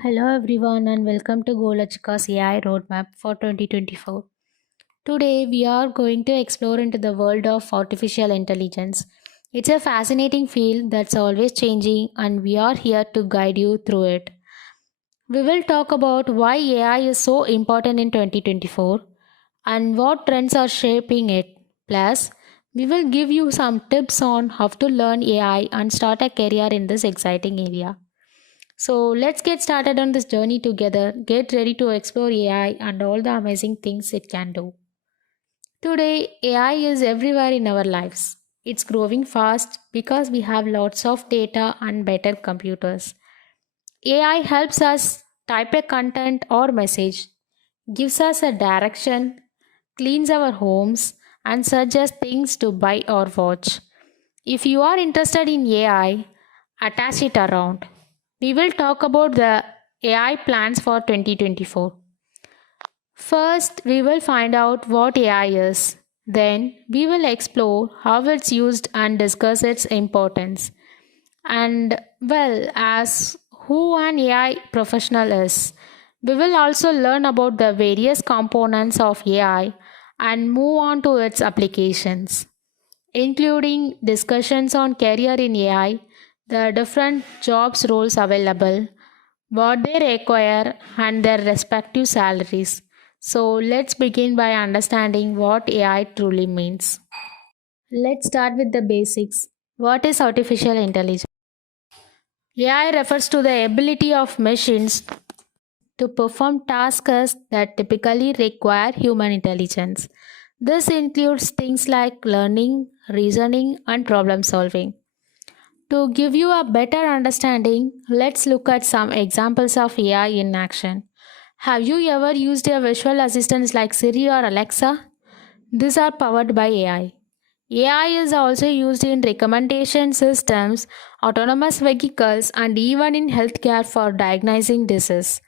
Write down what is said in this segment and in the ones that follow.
Hello everyone and welcome to GoLogica's AI roadmap for 2024. Today we are going to explore into the world of artificial intelligence. It's a fascinating field that's always changing and we are here to guide you through it. We will talk about why AI is so important in 2024 and what trends are shaping it. Plus, we will give you some tips on how to learn AI and start a career in this exciting area. So let's get started on this journey together. Get ready to explore AI and all the amazing things it can do. Today, AI is everywhere in our lives. It's growing fast because we have lots of data and better computers. AI helps us type a content or message, gives us a direction, cleans our homes, and suggests things to buy or watch. If you are interested in AI, attach it around. We will talk about the AI plans for 2024. First, we will find out what AI is. Then, we will explore how it's used and discuss its importance. And, well, as who an AI professional is, we will also learn about the various components of AI and move on to its applications, including discussions on career in AI, the different jobs roles available, what they require, and their respective salaries. So, let's begin by understanding what AI truly means. Let's start with the basics. What is artificial intelligence? AI refers to the ability of machines to perform tasks that typically require human intelligence. This includes things like learning, reasoning, and problem solving. To give you a better understanding, let's look at some examples of AI in action. Have you ever used a visual assistant like Siri or Alexa? These are powered by AI. AI is also used in recommendation systems, autonomous vehicles, and even in healthcare for diagnosing disease.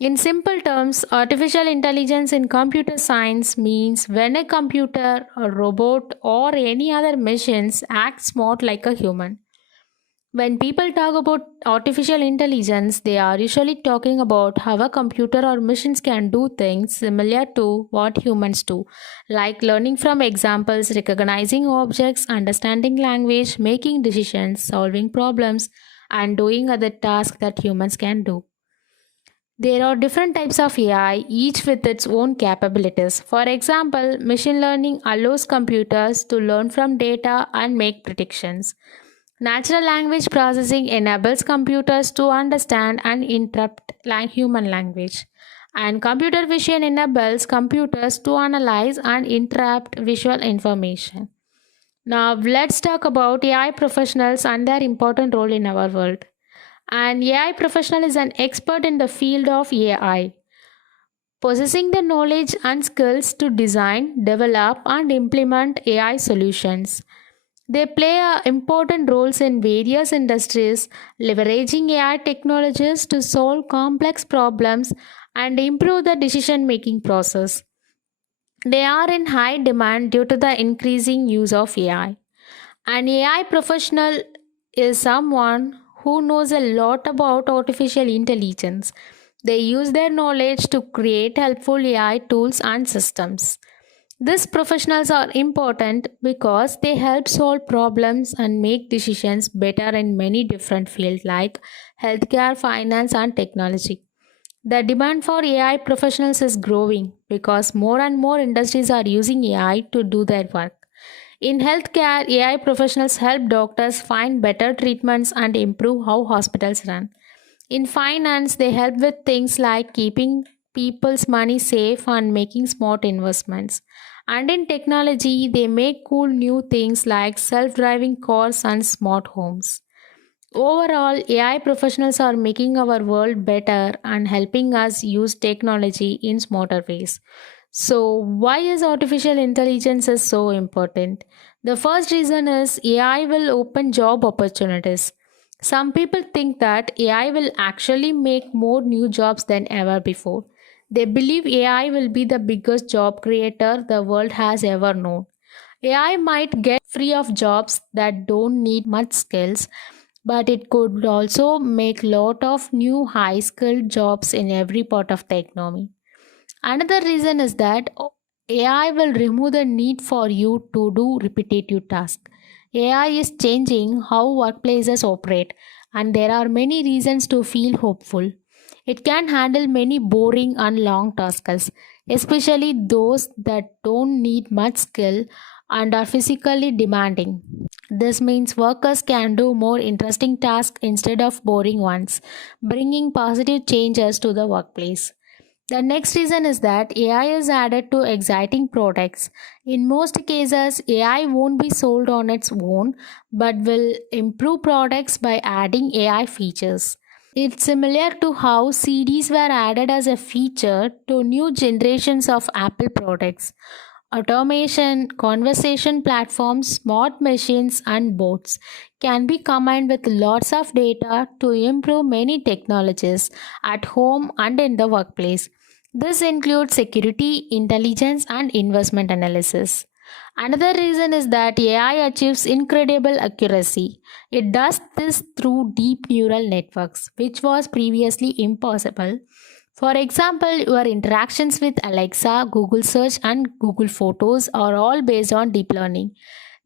In simple terms, artificial intelligence in computer science means when a computer, a robot, or any other machines act smart like a human. When people talk about artificial intelligence, they are usually talking about how a computer or machines can do things similar to what humans do, like learning from examples, recognizing objects, understanding language, making decisions, solving problems, and doing other tasks that humans can do. There are different types of AI, each with its own capabilities. For example, machine learning allows computers to learn from data and make predictions. Natural language processing enables computers to understand and interpret human language. And computer vision enables computers to analyze and interpret visual information. Now, let's talk about AI professionals and their important role in our world. An AI professional is an expert in the field of AI, possessing the knowledge and skills to design, develop, and implement AI solutions. They play important roles in various industries, leveraging AI technologies to solve complex problems and improve the decision making process. They are in high demand due to the increasing use of AI. An AI professional is someone who knows a lot about artificial intelligence. They use their knowledge to create helpful AI tools and systems. These professionals are important because they help solve problems and make decisions better in many different fields like healthcare, finance, and technology. The demand for AI professionals is growing because more and more industries are using AI to do their work. In healthcare, AI professionals help doctors find better treatments and improve how hospitals run. In finance, they help with things like keeping people's money safe and making smart investments. And in technology, they make cool new things like self driving cars and smart homes. Overall, AI professionals are making our world better and helping us use technology in smarter ways. So, why is artificial intelligence is so important? The first reason is AI will open job opportunities. Some people think that AI will actually make more new jobs than ever before. They believe AI will be the biggest job creator the world has ever known. AI might get free of jobs that don't need much skills, but it could also make lot of new high skilled jobs in every part of the economy. Another reason is that AI will remove the need for you to do repetitive tasks. AI is changing how workplaces operate, and there are many reasons to feel hopeful. It can handle many boring and long tasks, especially those that don't need much skill and are physically demanding. This means workers can do more interesting tasks instead of boring ones, bringing positive changes to the workplace. The next reason is that AI is added to exciting products. In most cases, AI won't be sold on its own but will improve products by adding AI features. It's similar to how CDs were added as a feature to new generations of Apple products. Automation, conversation platforms, smart machines, and bots can be combined with lots of data to improve many technologies at home and in the workplace. This includes security, intelligence, and investment analysis. Another reason is that AI achieves incredible accuracy. It does this through deep neural networks, which was previously impossible. For example, your interactions with Alexa, Google Search, and Google Photos are all based on deep learning.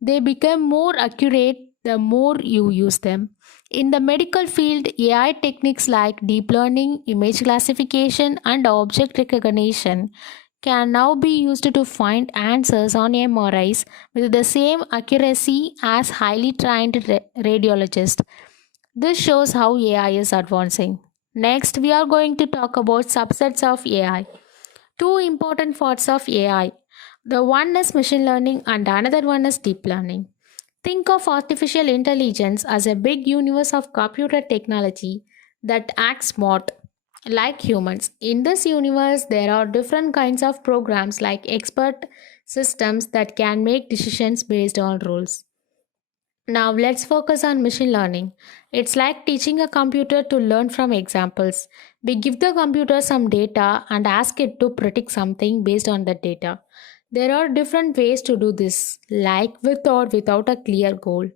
They become more accurate the more you use them. In the medical field, AI techniques like deep learning, image classification, and object recognition can now be used to find answers on MRIs with the same accuracy as highly trained radiologists. This shows how AI is advancing. Next, we are going to talk about subsets of AI. Two important parts of AI. The one is machine learning and another one is deep learning. Think of artificial intelligence as a big universe of computer technology that acts smart like humans. In this universe, there are different kinds of programs like expert systems that can make decisions based on rules. Now let's focus on machine learning. It's like teaching a computer to learn from examples. We give the computer some data and ask it to predict something based on that data. There are different ways to do this, like with or without a clear goal.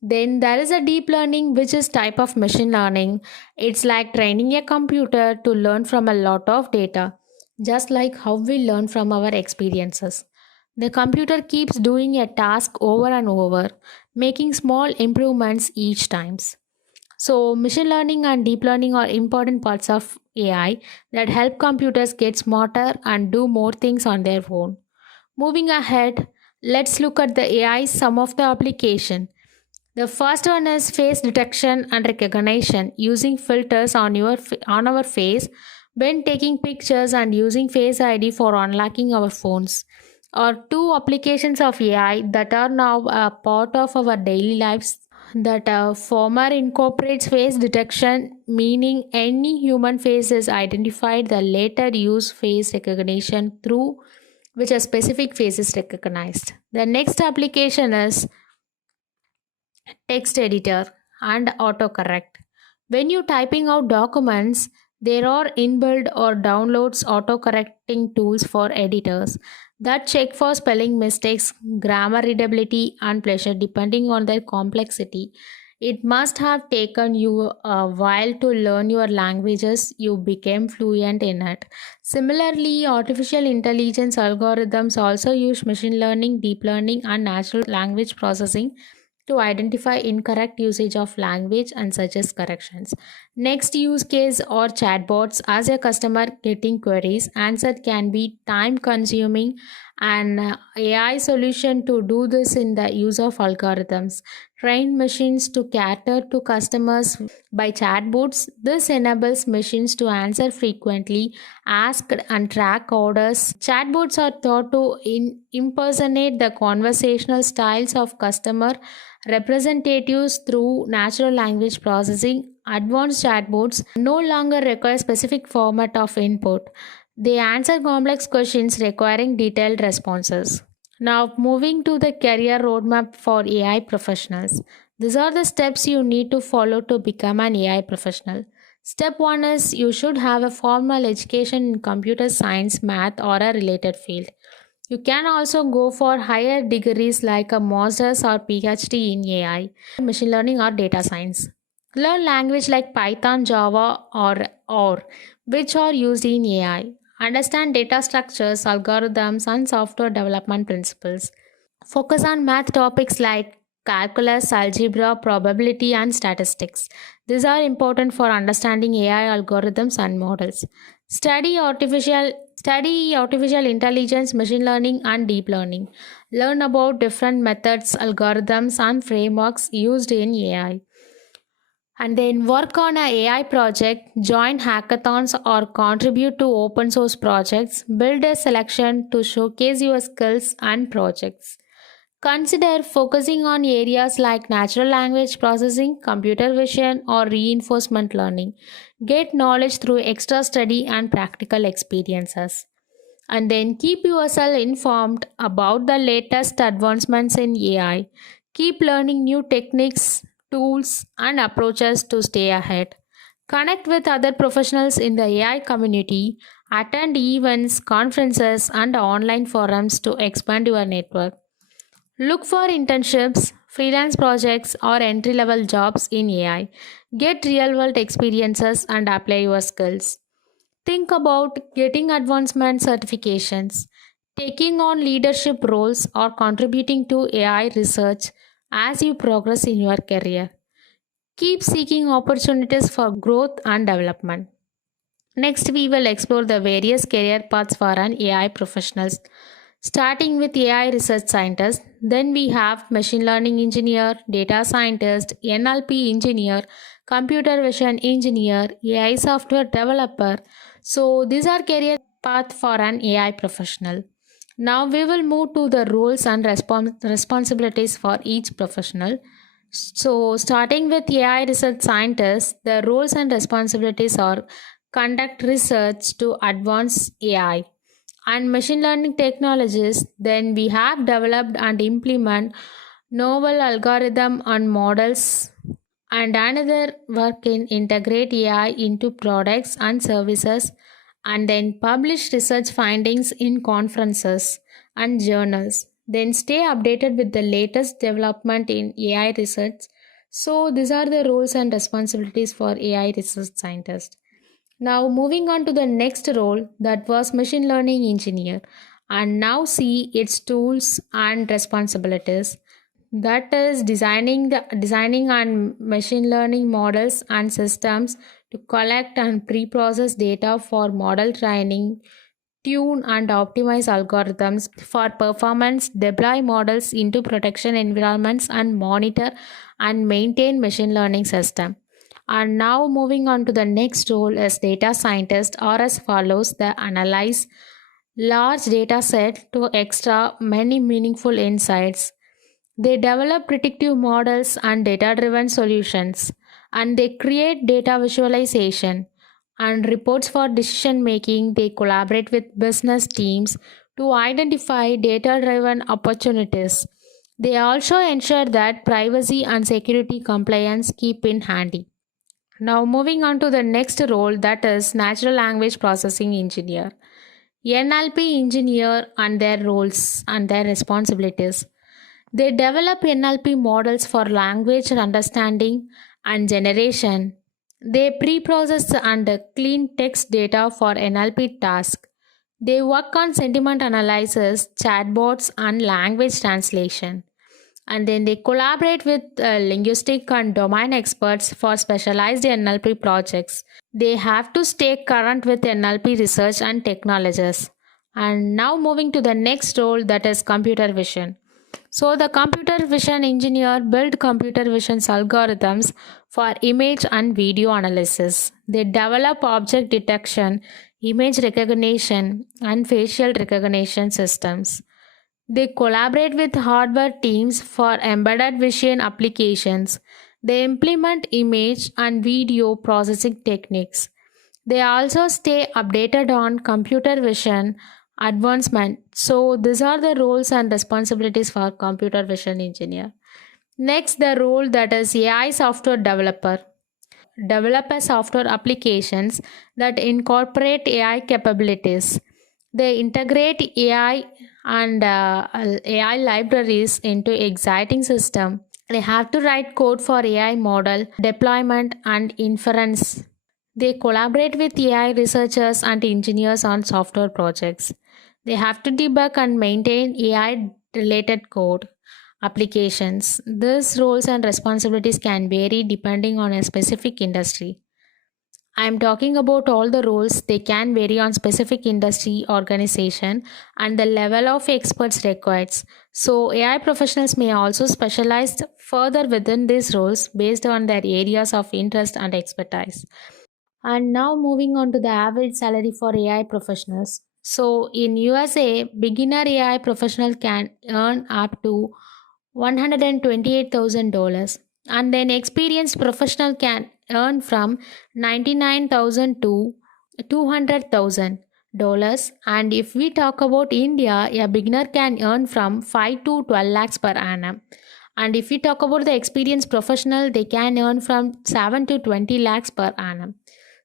Then there is a deep learning, which is type of machine learning. It's like training a computer to learn from a lot of data, just like how we learn from our experiences. The computer keeps doing a task over and over, making small improvements each times. So machine learning and deep learning are important parts of AI that help computers get smarter and do more things on their own. Moving ahead, let's look at the AI some of the application. The first one is face detection and recognition using filters on our face when taking pictures and using Face ID for unlocking our phones are two applications of AI that are now a part of our daily lives. That former incorporates face detection, meaning any human face is identified. The later use face recognition through which a specific face is recognized. The next application is text editor and autocorrect. When you typing out documents, there are inbuilt or downloads autocorrecting tools for editors that check for spelling mistakes, grammar readability, and pleasure depending on their complexity. It must have taken you a while to learn your languages, you became fluent in it. Similarly, artificial intelligence algorithms also use machine learning, deep learning, and natural language processing to identify incorrect usage of language and suggest corrections. Next use case or chatbots as a customer getting queries answered can be time consuming and AI solution to do this in the use of algorithms. Train machines to cater to customers by chatbots. This enables machines to answer frequently asked and track orders. Chatbots are thought to impersonate the conversational styles of customer representatives through natural language processing. Advanced chatbots no longer require specific format of input. They answer complex questions requiring detailed responses. Now, moving to the career roadmap for AI professionals. These are the steps you need to follow to become an AI professional. Step 1 is you should have a formal education in computer science, math, or a related field. You can also go for higher degrees like a master's or PhD in AI, machine learning, or data science. Learn language like Python, Java, or which are used in AI. Understand data structures, algorithms, and software development principles. Focus on math topics like calculus, algebra, probability, and statistics. These are important for understanding AI algorithms and models. Study artificial intelligence, machine learning, and deep learning. Learn about different methods, algorithms, and frameworks used in AI. And then work on a AI project, join hackathons, or contribute to open source projects. Build a selection to showcase your skills and projects. Consider focusing on areas like natural language processing, computer vision, or reinforcement learning. Get knowledge through extra study and practical experiences. And then keep yourself informed about the latest advancements in AI. Keep learning new techniques, tools, and approaches to stay ahead. Connect with other professionals in the AI community, attend events, conferences, and online forums to expand your network. Look for internships, freelance projects, or entry level jobs in AI. Get real world experiences and apply your skills. Think about getting advancement certifications, taking on leadership roles, or contributing to AI research as you progress in your career. Keep seeking opportunities for growth and development. Next, we will explore the various career paths for an AI professionals. Starting with AI research scientist, then we have machine learning engineer, data scientist, NLP engineer, computer vision engineer, AI software developer. So these are career path for an AI professional. Now we will move to the roles and responsibilities for each professional. So, starting with AI research scientists, the roles and responsibilities are conduct research to advance AI and machine learning technologies. Then we have developed and implement novel algorithm and models, and another work in integrate AI into products and services, and then publish research findings in conferences and journals. Then stay updated with the latest development in AI research. So these are the roles and responsibilities for AI research scientist. Now moving on to the next role, that was machine learning engineer, and now see its tools and responsibilities. That is designing and machine learning models and systems to collect and pre-process data for model training, tune and optimize algorithms for performance, deploy models into production environments, and monitor and maintain machine learning system. And now moving on to the next role as data scientist, or as follows: the analyze large data set to extract many meaningful insights. They develop predictive models and data driven solutions, and they create data visualization and reports for decision making. They collaborate with business teams to identify data driven opportunities. They also ensure that privacy and security compliance keep in handy. Now, moving on to the next role, that is natural language processing engineer. NLP engineer and their roles and their responsibilities. They develop NLP models for language understanding and generation. They pre process and clean text data for NLP tasks. They work on sentiment analysis, chatbots, and language translation. And then they collaborate with linguistic and domain experts for specialized NLP projects. They have to stay current with NLP research and technologies. And now moving to the next role, that is computer vision. So the computer vision engineer build computer vision algorithms for image and video analysis. They develop object detection, image recognition, and facial recognition systems. They collaborate with hardware teams for embedded vision applications. They implement image and video processing techniques. They also stay updated on computer vision advancement. So these are the roles and responsibilities for computer vision engineer. Next, the role, that is AI software developer. Develop a software applications that incorporate AI capabilities. They integrate AI and AI libraries into exciting system. They have to write code for AI model deployment and inference. They collaborate with AI researchers and engineers on software projects. They have to debug and maintain AI related code applications. These roles and responsibilities can vary depending on a specific industry. I am talking about all the roles. They can vary on specific industry, organization, and the level of experts required. So, AI professionals may also specialize further within these roles based on their areas of interest and expertise. And now moving on to the average salary for AI professionals. So in USA, beginner AI professional can earn up to $128,000, and then experienced professional can earn from 99,000 to $200,000. And if we talk about India, a beginner can earn from 5 to 12 lakhs per annum. And if we talk about the experienced professional, they can earn from 7 to 20 lakhs per annum.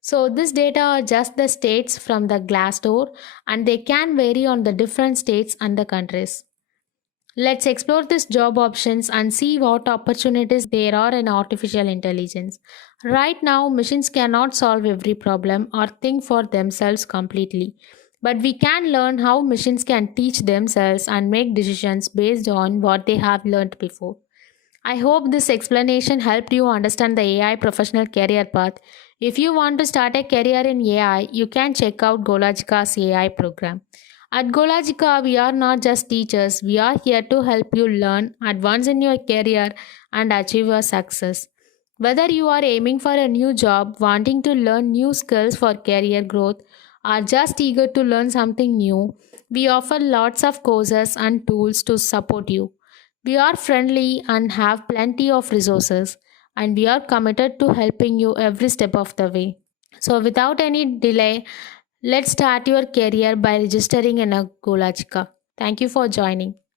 So this data are just the states from the Glassdoor, and they can vary on the different states and the countries. Let's explore these job options and see what opportunities there are in artificial intelligence. Right now, machines cannot solve every problem or think for themselves completely. But we can learn how machines can teach themselves and make decisions based on what they have learned before. I hope this explanation helped you understand the AI professional career path. If you want to start a career in AI, you can check out GoLogica's AI program. At GoLogica, we are not just teachers, we are here to help you learn, advance in your career, and achieve your success. Whether you are aiming for a new job, wanting to learn new skills for career growth, or just eager to learn something new, we offer lots of courses and tools to support you. We are friendly and have plenty of resources, and we are committed to helping you every step of the way. So, without any delay, let's start your career by registering in a GoLogica. Thank you for joining.